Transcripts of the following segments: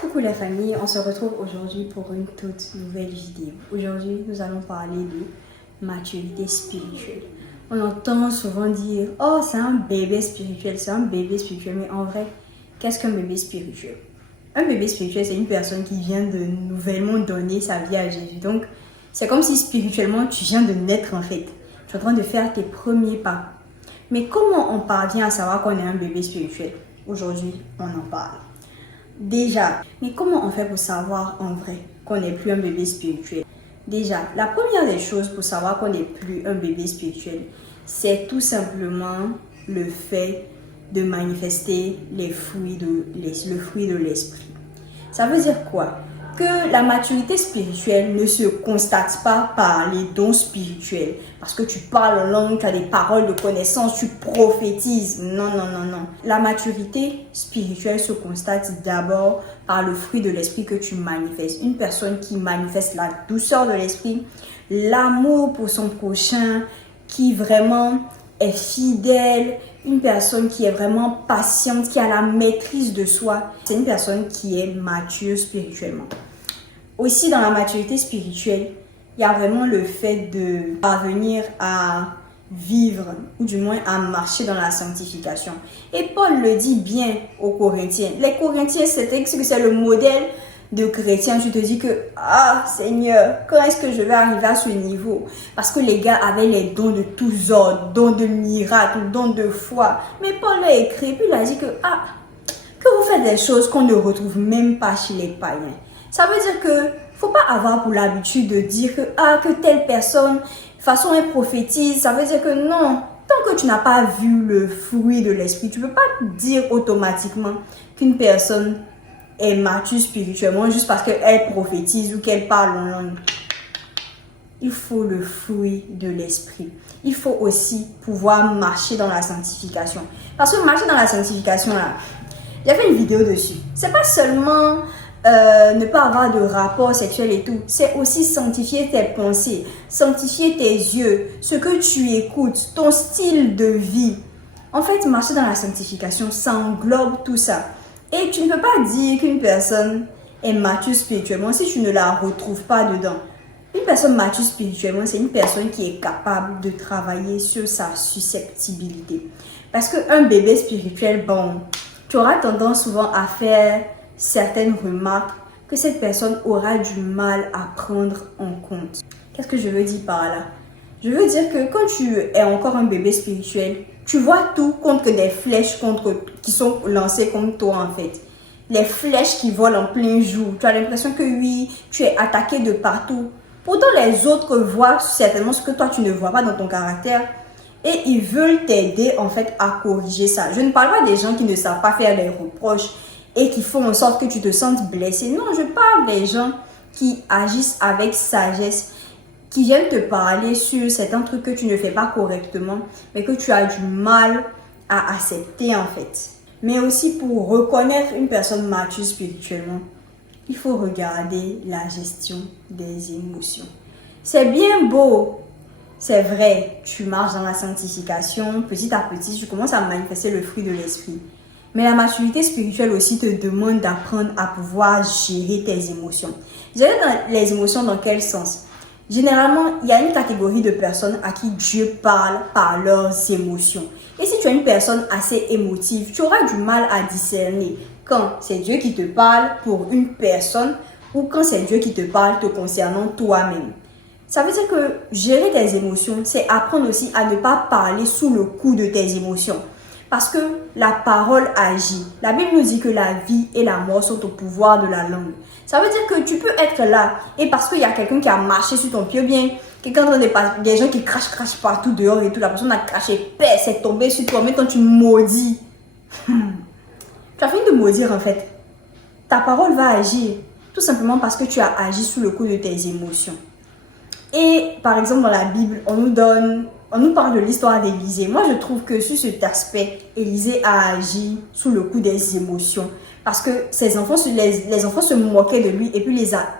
Coucou la famille, on se retrouve aujourd'hui pour une toute nouvelle vidéo. Aujourd'hui, nous allons parler de maturité spirituelle. On entend souvent dire « Oh, c'est un bébé spirituel, c'est un bébé spirituel ». Mais en vrai, qu'est-ce qu'un bébé spirituel? Un bébé spirituel, c'est une personne qui vient de nouvellement donner sa vie à Jésus. Donc, c'est comme si spirituellement, tu viens de naître en fait. Tu es en train de faire tes premiers pas. Mais comment on parvient à savoir qu'on est un bébé spirituel? Aujourd'hui, on en parle. Déjà, mais comment on fait pour savoir en vrai qu'on n'est plus un bébé spirituel? Déjà, la première des choses pour savoir qu'on n'est plus un bébé spirituel, c'est tout simplement le fait de manifester le fruit de l'esprit. Ça veut dire quoi? Que la maturité spirituelle ne se constate pas par les dons spirituels. Parce que tu parles en langue, tu as des paroles de connaissance, tu prophétises. Non. La maturité spirituelle se constate d'abord par le fruit de l'esprit que tu manifestes. Une personne qui manifeste la douceur de l'esprit, l'amour pour son prochain, qui vraiment est fidèle, une personne qui est vraiment patiente, qui a la maîtrise de soi. C'est une personne qui est mature spirituellement. Aussi, dans la maturité spirituelle, il y a vraiment le fait de parvenir à vivre, ou du moins à marcher dans la sanctification. Et Paul le dit bien aux Corinthiens. Les Corinthiens, c'est le modèle de chrétiens. Tu te dis que, ah Seigneur, quand est-ce que je vais arriver à ce niveau? Parce que les gars avaient les dons de tous ordres, dons de miracles, dons de foi. Mais Paul a écrit, puis il a dit que vous faites des choses qu'on ne retrouve même pas chez les païens. Ça veut dire que faut pas avoir pour l'habitude de dire que telle personne, de toute façon, elle prophétise. Ça veut dire que non, tant que tu n'as pas vu le fruit de l'esprit, tu peux pas dire automatiquement qu'une personne est mature spirituellement juste parce qu'elle prophétise ou qu'elle parle en langue. Il faut le fruit de l'esprit. Il faut aussi pouvoir marcher dans la sanctification. Parce que marcher dans la sanctification, là, j'ai fait une vidéo dessus. C'est pas seulement ne pas avoir de rapport sexuel et tout. C'est aussi sanctifier tes pensées, sanctifier tes yeux, ce que tu écoutes, ton style de vie. En fait, marcher dans la sanctification, ça englobe tout ça. Et tu ne peux pas dire qu'une personne est mature spirituellement si tu ne la retrouves pas dedans. Une personne mature spirituellement, c'est une personne qui est capable de travailler sur sa susceptibilité. Parce qu'un bébé spirituel, bon, tu auras tendance souvent à faire certaines remarques que cette personne aura du mal à prendre en compte. Qu'est-ce que je veux dire par là? Je veux dire que quand tu es encore un bébé spirituel, tu vois tout contre des flèches qui sont lancées contre toi en fait. Les flèches qui volent en plein jour. Tu as l'impression que oui, tu es attaqué de partout. Pourtant, les autres voient certainement ce que toi tu ne vois pas dans ton caractère. Et ils veulent t'aider en fait à corriger ça. Je ne parle pas des gens qui ne savent pas faire des reproches et qui font en sorte que tu te sentes blessé. Non, je parle des gens qui agissent avec sagesse, qui viennent te parler sur certains trucs que tu ne fais pas correctement, mais que tu as du mal à accepter en fait. Mais aussi pour reconnaître une personne mature spirituellement, il faut regarder la gestion des émotions. C'est bien beau, c'est vrai, tu marches dans la sanctification, petit à petit, tu commences à manifester le fruit de l'esprit. Mais la maturité spirituelle aussi te demande d'apprendre à pouvoir gérer tes émotions. Gérer les émotions dans quel sens? Généralement, il y a une catégorie de personnes à qui Dieu parle par leurs émotions. Et si tu es une personne assez émotive, tu auras du mal à discerner quand c'est Dieu qui te parle pour une personne ou quand c'est Dieu qui te parle te concernant toi-même. Ça veut dire que gérer tes émotions, c'est apprendre aussi à ne pas parler sous le coup de tes émotions. Parce que la parole agit. La Bible nous dit que la vie et la mort sont au pouvoir de la langue. Ça veut dire que tu peux être là et parce qu'il y a quelqu'un qui a marché sur ton pied, bien quelqu'un des gens qui crachent partout dehors et tout, la personne a craché, c'est tombé sur toi, mais quand tu maudis, tu as fini de maudire en fait. Ta parole va agir tout simplement parce que tu as agi sous le coup de tes émotions. Et par exemple dans la Bible, on nous parle de l'histoire d'Élisée. Moi, je trouve que sur cet aspect, Élisée a agi sous le coup des émotions. Parce que les enfants se moquaient de lui et puis il a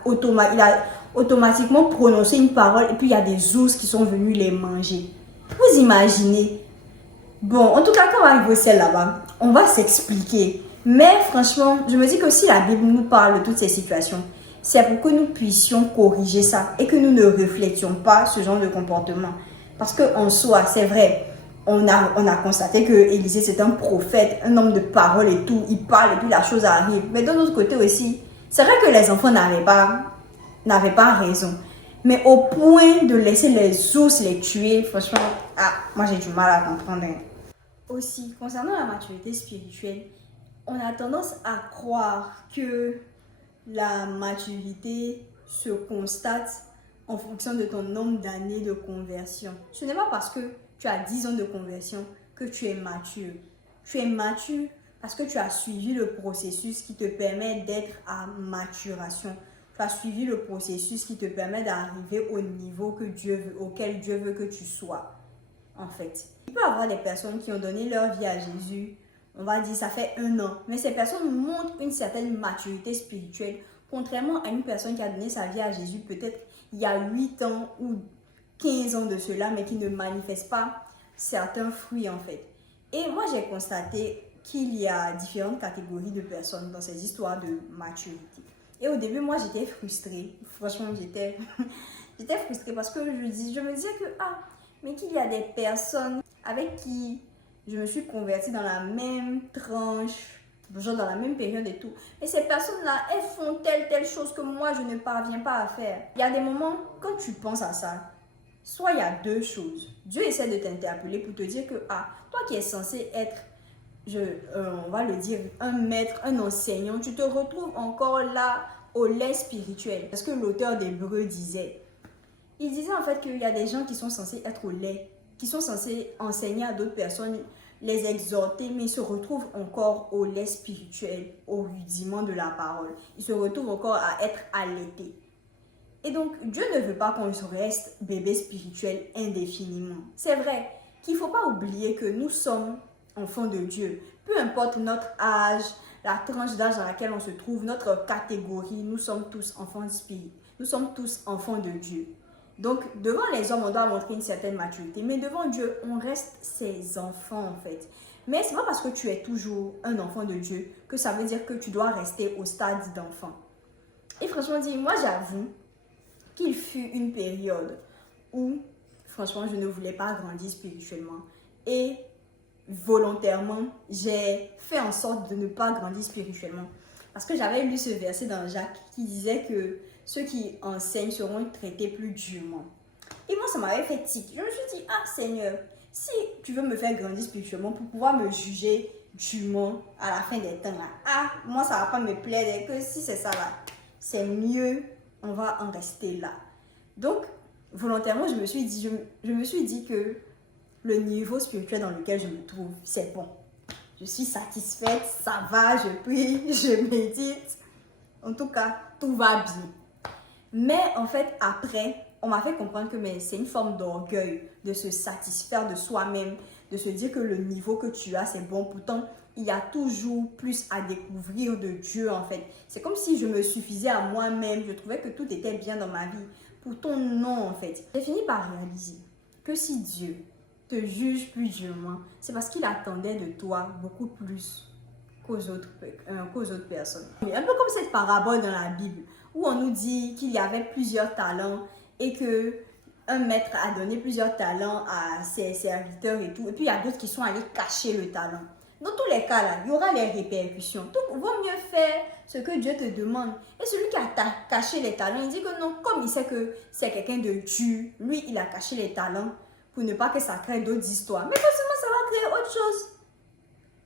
automatiquement prononcé une parole et puis il y a des ours qui sont venus les manger. Vous imaginez, Bon, en tout cas, quand on va arriver au ciel là-bas, on va s'expliquer. Mais franchement, je me dis que si la Bible nous parle de toutes ces situations, c'est pour que nous puissions corriger ça et que nous ne reflétions pas ce genre de comportement. Parce qu'en soi, c'est vrai, on a constaté que Élisée c'est un prophète, un homme de parole et tout, il parle et puis la chose arrive. Mais d'un autre côté aussi, c'est vrai que les enfants n'avaient pas raison. Mais au point de laisser les ours les tuer, franchement, moi j'ai du mal à comprendre. Aussi, concernant la maturité spirituelle, on a tendance à croire que la maturité se constate en fonction de ton nombre d'années de conversion. Ce n'est pas parce que tu as 10 ans de conversion que tu es mature. Tu es mature parce que tu as suivi le processus qui te permet d'être à maturation. Tu as suivi le processus qui te permet d'arriver au niveau auquel Dieu veut que tu sois. En fait, il peut y avoir des personnes qui ont donné leur vie à Jésus, on va dire ça fait 1 an, mais ces personnes montrent une certaine maturité spirituelle, contrairement à une personne qui a donné sa vie à Jésus peut-être il y a 8 ans ou 15 ans de cela, mais qui ne manifeste pas certains fruits en fait. Et moi j'ai constaté qu'il y a différentes catégories de personnes dans ces histoires de maturité. Et au début, moi j'étais frustrée, franchement j'étais frustrée parce que je me disais que mais qu'il y a des personnes avec qui je me suis convertie dans la même tranche, genre dans la même période et tout. Et ces personnes-là, elles font telle chose que moi, je ne parviens pas à faire. Il y a des moments, quand tu penses à ça, soit il y a 2 choses. Dieu essaie de t'interpeller pour te dire que, toi qui es censé être, on va le dire, un maître, un enseignant, tu te retrouves encore là au lait spirituel. Parce que l'auteur d'Hébreux disait, il disait en fait qu'il y a des gens qui sont censés être au lait, qui sont censés enseigner à d'autres personnes, les exhorter, mais ils se retrouvent encore au lait spirituel, au rudiment de la parole. Ils se retrouvent encore à être allaités. Et donc, Dieu ne veut pas qu'on reste bébé spirituel indéfiniment. C'est vrai qu'il ne faut pas oublier que nous sommes enfants de Dieu. Peu importe notre âge, la tranche d'âge dans laquelle on se trouve, notre catégorie, nous sommes tous enfants de spirit. Nous sommes tous enfants de Dieu. Donc, devant les hommes, on doit montrer une certaine maturité. Mais devant Dieu, on reste ses enfants, en fait. Mais ce n'est pas parce que tu es toujours un enfant de Dieu que ça veut dire que tu dois rester au stade d'enfant. Et franchement, moi, j'avoue qu'il fut une période où, franchement, je ne voulais pas grandir spirituellement. Et volontairement, j'ai fait en sorte de ne pas grandir spirituellement. Parce que j'avais lu ce verset dans Jacques qui disait que ceux qui enseignent seront traités plus durement. Et moi, ça m'avait fait tic. Je me suis dit, Seigneur, si tu veux me faire grandir spirituellement pour pouvoir me juger durement à la fin des temps, moi, ça ne va pas me plaire. Et que si c'est ça, là, c'est mieux, on va en rester là. Donc, volontairement, je me suis dit que le niveau spirituel dans lequel je me trouve, c'est bon. Je suis satisfaite, ça va, je prie, je médite. En tout cas, tout va bien. Mais en fait, après, on m'a fait comprendre que c'est une forme d'orgueil de se satisfaire de soi-même, de se dire que le niveau que tu as, c'est bon. Pourtant, il y a toujours plus à découvrir de Dieu, en fait. C'est comme si je me suffisais à moi-même. Je trouvais que tout était bien dans ma vie. Pourtant, non, en fait. J'ai fini par réaliser que si Dieu te juge plus durement, c'est parce qu'il attendait de toi beaucoup plus qu'aux autres personnes. Un peu comme cette parabole dans la Bible, où on nous dit qu'il y avait plusieurs talents et que un maître a donné plusieurs talents à ses serviteurs et tout. Et puis il y a d'autres qui sont allés cacher le talent. Dans tous les cas, là, il y aura les répercussions. Donc, il vaut mieux faire ce que Dieu te demande. Et celui qui a caché les talents, il dit que non, comme il sait que c'est quelqu'un de Dieu, lui, il a caché les talents pour ne pas que ça crée d'autres histoires. Mais forcément, ça va créer autre chose.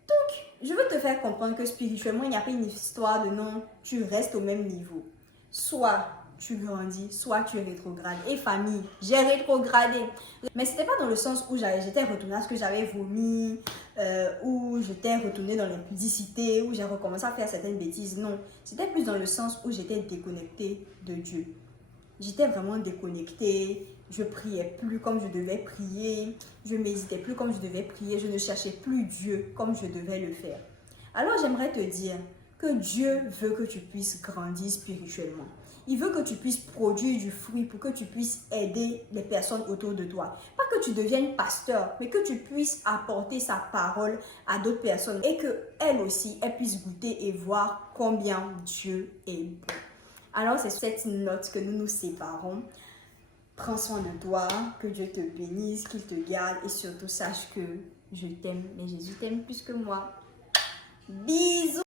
Donc, je veux te faire comprendre que spirituellement, il n'y a pas une histoire de non, tu restes au même niveau. Soit tu grandis, soit tu rétrogrades. Et famille, j'ai rétrogradé. Mais ce n'était pas dans le sens où j'étais retournée à ce que j'avais vomi, où j'étais retournée dans l'impudicité, où j'ai recommencé à faire certaines bêtises. Non, c'était plus dans le sens où j'étais déconnectée de Dieu. J'étais vraiment déconnectée. Je priais plus comme je devais prier. Je méditais plus comme je devais prier. Je ne cherchais plus Dieu comme je devais le faire. Alors j'aimerais te dire que Dieu veut que tu puisses grandir spirituellement. Il veut que tu puisses produire du fruit pour que tu puisses aider les personnes autour de toi. Pas pas que tu deviennes pasteur, mais que tu puisses apporter sa parole à d'autres personnes et qu'elles aussi, elles puissent goûter et voir combien Dieu est bon. Alors, c'est sur cette note que nous nous séparons. Prends soin de toi, que Dieu te bénisse, qu'il te garde et surtout sache que je t'aime, mais Jésus t'aime plus que moi. Bisous!